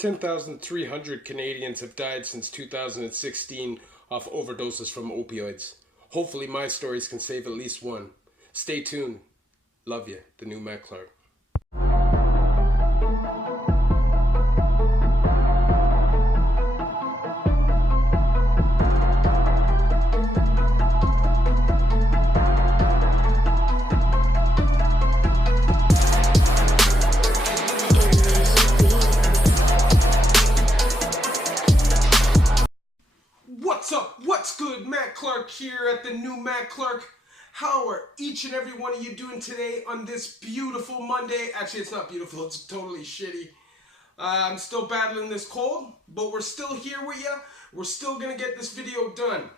10,300 Canadians have died since 2016 off overdoses from opioids. Hopefully my stories can save at least one. Stay tuned. Love you, the new Matt Clark. What's up? What's good? Matt Clark here at the new Matt Clark. How are each and every one of you doing today on this beautiful Monday? Actually, it's not beautiful. It's totally shitty. I'm still battling this cold, but we're still here with you. We're still going to get this video done.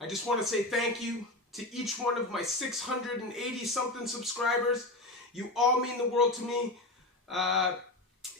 I just want to say thank you to each one of my 680 something subscribers. You all mean the world to me.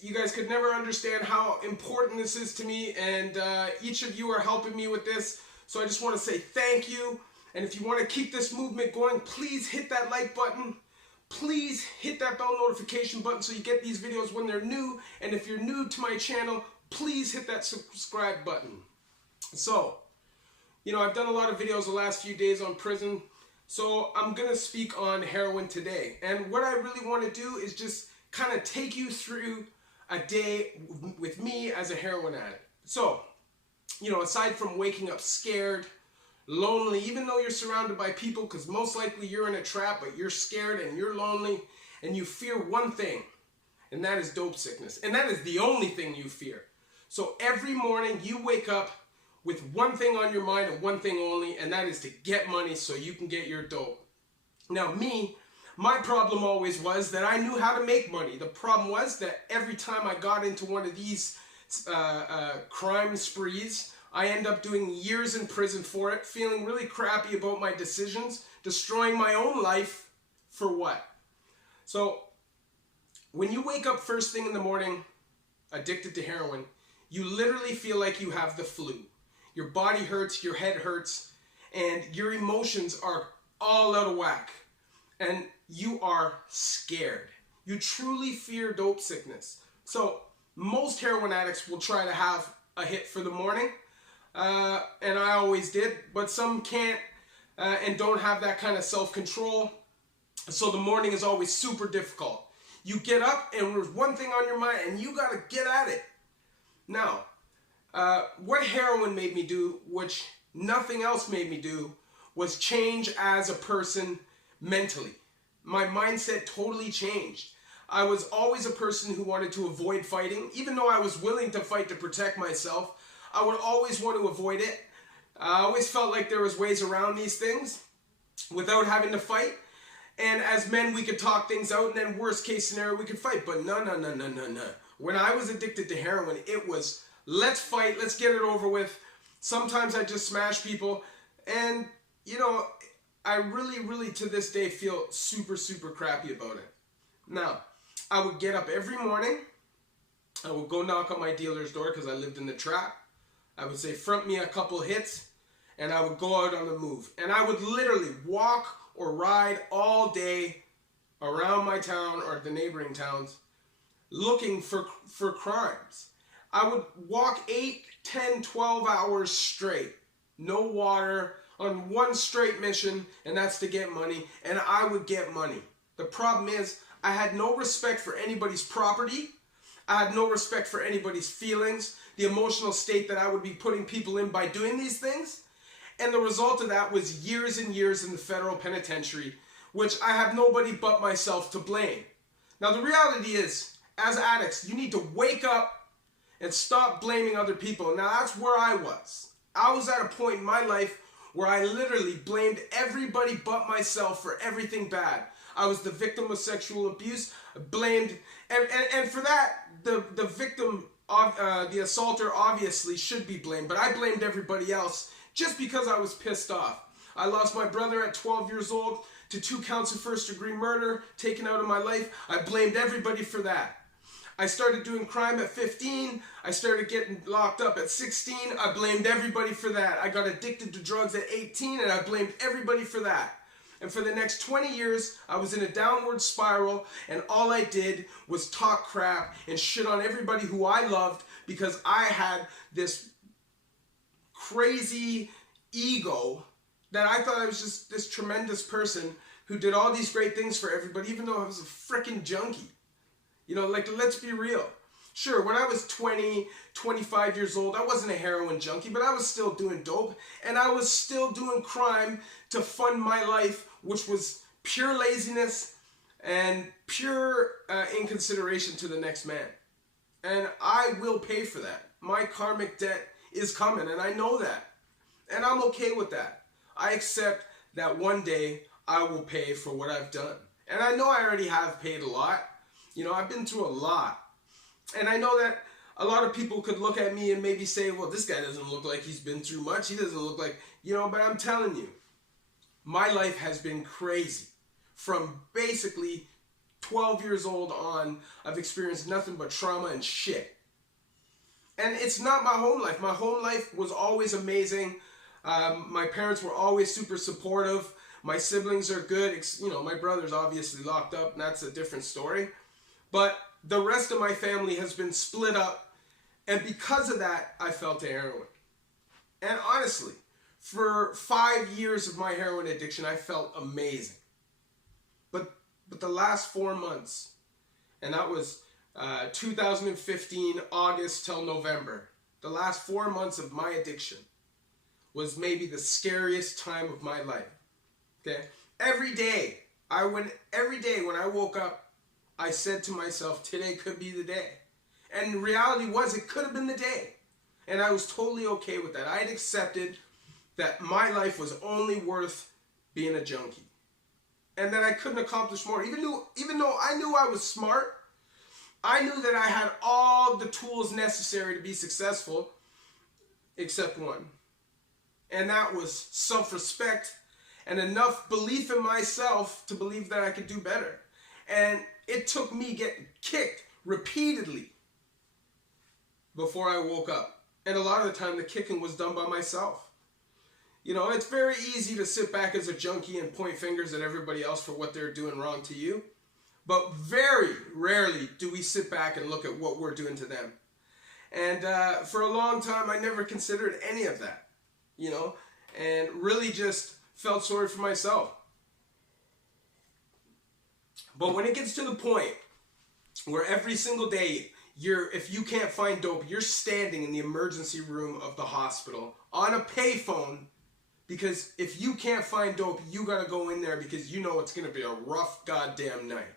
You guys could never understand how important this is to me, and each of you are helping me with this. So I just want to say thank you. And if you want to keep this movement going, please hit that like button. Please hit that bell notification button so you get these videos when they're new. And if you're new to my channel, please hit that subscribe button. So, you know, I've done a lot of videos the last few days on prison. So I'm going to speak on heroin today. And what I really want to do is just kind of take you through a day with me as a heroin addict. So, you know, aside from waking up scared, lonely, even though you're surrounded by people, because most likely you're in a trap, but you're scared and you're lonely, and you fear one thing, and that is dope sickness. And that is the only thing you fear. So every morning you wake up with one thing on your mind and one thing only, and that is to get money so you can get your dope. Now my problem always was that I knew how to make money. The problem was that every time I got into one of these crime sprees, I end up doing years in prison for it, feeling really crappy about my decisions, destroying my own life for what? So when you wake up first thing in the morning, addicted to heroin, you literally feel like you have the flu. Your body hurts, your head hurts, and your emotions are all out of whack. And you are scared. You truly fear dope sickness. So most heroin addicts will try to have a hit for the morning. And I always did, but some can't and don't have that kind of self-control. So the morning is always super difficult. You get up and there's one thing on your mind and you got to get at it. Now, what heroin made me do, which nothing else made me do, was change as a person mentally. My mindset totally changed. I was always a person who wanted to avoid fighting, even though I was willing to fight to protect myself. I would always want to avoid it. I always felt like there was ways around these things without having to fight. And as men, we could talk things out, and then worst case scenario, we could fight. But no. When I was addicted to heroin, it was, let's fight, let's get it over with. Sometimes I just smash people. And, you know, I really to this day feel super crappy about it. Now, I would get up every morning. I would go knock on my dealer's door because I lived in the trap. I would say, front me a couple hits, and I would go out on the move. And I would literally walk or ride all day around my town or the neighboring towns looking for crimes. I would walk 8, 10, 12 hours straight. No water, on one straight mission, and that's to get money. And I would get money. The problem is, I had no respect for anybody's property. I had no respect for anybody's feelings, the emotional state that I would be putting people in by doing these things. And the result of that was years and years in the federal penitentiary, which I have nobody but myself to blame. Now the reality is, as addicts, you need to wake up and stop blaming other people. Now that's where I was. I was at a point in my life where I literally blamed everybody but myself for everything bad. I was the victim of sexual abuse, blamed, and for that, the victim, the assaulter obviously should be blamed, but I blamed everybody else just because I was pissed off. I lost my brother at 12 years old to 2 counts of first-degree murder taken out of my life. I blamed everybody for that. I started doing crime at 15. I started getting locked up at 16. I blamed everybody for that. I got addicted to drugs at 18, and I blamed everybody for that. And for the next 20 years, I was in a downward spiral, and all I did was talk crap and shit on everybody who I loved because I had this crazy ego that I thought I was just this tremendous person who did all these great things for everybody, even though I was a freaking junkie. You know, like, let's be real. Sure, when I was 20, 25 years old, I wasn't a heroin junkie, but I was still doing dope, and I was still doing crime to fund my life, which was pure laziness and pure inconsideration to the next man. And I will pay for that. My karmic debt is coming, and I know that. And I'm okay with that. I accept that one day I will pay for what I've done. And I know I already have paid a lot. You know, I've been through a lot. And I know that a lot of people could look at me and maybe say, well, this guy doesn't look like he's been through much. He doesn't look like, you know, but I'm telling you, my life has been crazy. From basically 12 years old on, I've experienced nothing but trauma and shit. And it's not my home life. My home life was always amazing. My parents were always super supportive. My siblings are good. You know, my brother's obviously locked up, and that's a different story. But the rest of my family has been split up, and because of that, I fell to heroin. And honestly, for 5 years of my heroin addiction, I felt amazing. But the last 4 months, and that was 2015, August till November, the last 4 months of my addiction was maybe the scariest time of my life. Okay? Every day when I woke up, I said to myself, today could be the day. And the reality was, it could have been the day. And I was totally okay with that. I had accepted that my life was only worth being a junkie. And that I couldn't accomplish more. Even though I knew I was smart, I knew that I had all the tools necessary to be successful, except one. And that was self-respect and enough belief in myself to believe that I could do better. And it took me getting kicked repeatedly before I woke up. And a lot of the time the kicking was done by myself. You know, it's very easy to sit back as a junkie and point fingers at everybody else for what they're doing wrong to you. But very rarely do we sit back and look at what we're doing to them. And for a long time, I never considered any of that. You know, and really just felt sorry for myself. But when it gets to the point where every single day, if you can't find dope, you're standing in the emergency room of the hospital on a payphone, because if you can't find dope, you gotta go in there because you know it's gonna be a rough goddamn night.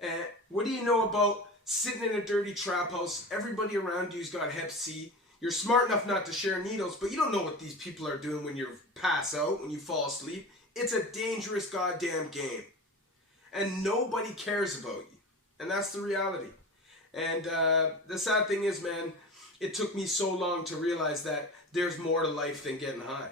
And what do you know about sitting in a dirty trap house? Everybody around you's got Hep C. You're smart enough not to share needles, but you don't know what these people are doing when you pass out, when you fall asleep. It's a dangerous goddamn game. And nobody cares about you. And that's the reality. And the sad thing is, man, it took me so long to realize that there's more to life than getting high.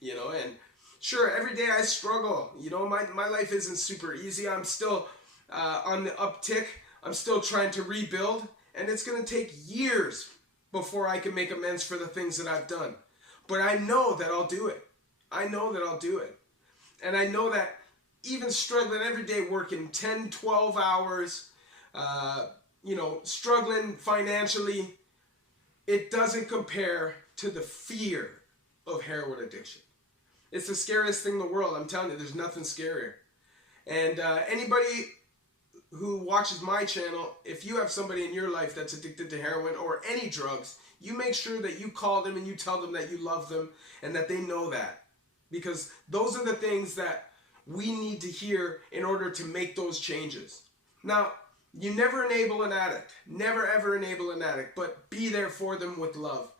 You know, and sure, every day I struggle. You know, my life isn't super easy. I'm still on the uptick. I'm still trying to rebuild. And it's going to take years before I can make amends for the things that I've done. But I know that I'll do it. I know that I'll do it. And I know that even struggling every day, working 10, 12 hours, you know, struggling financially, it doesn't compare to the fear of heroin addiction. It's the scariest thing in the world. I'm telling you, there's nothing scarier. And anybody who watches my channel, if you have somebody in your life that's addicted to heroin or any drugs, you make sure that you call them and you tell them that you love them and that they know that. Because those are the things that we need to hear in order to make those changes. Now, you never enable an addict. Never ever enable an addict, but be there for them with love.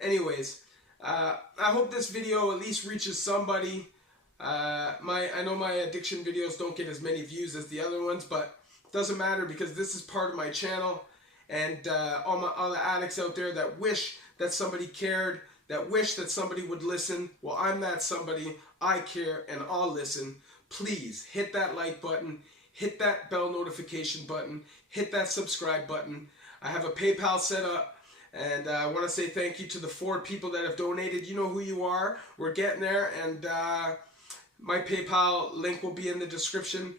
Anyways, I hope this video at least reaches somebody. I know my addiction videos don't get as many views as the other ones, but it doesn't matter because this is part of my channel. And all the addicts out there that wish that somebody cared, that wish that somebody would listen, well, I'm that somebody. I care and I'll listen. Please hit that like button, hit that bell notification button, hit that subscribe button. I have a PayPal set up, and I want to say thank you to the 4 people that have donated. You know who you are. We're getting there, and My PayPal link will be in the description.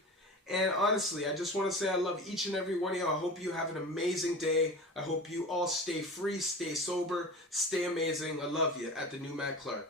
And honestly, I just want to say I love each and every one of you. I hope you have an amazing day. I hope you all stay free, stay sober, stay amazing. I love you at the new Matt Clark.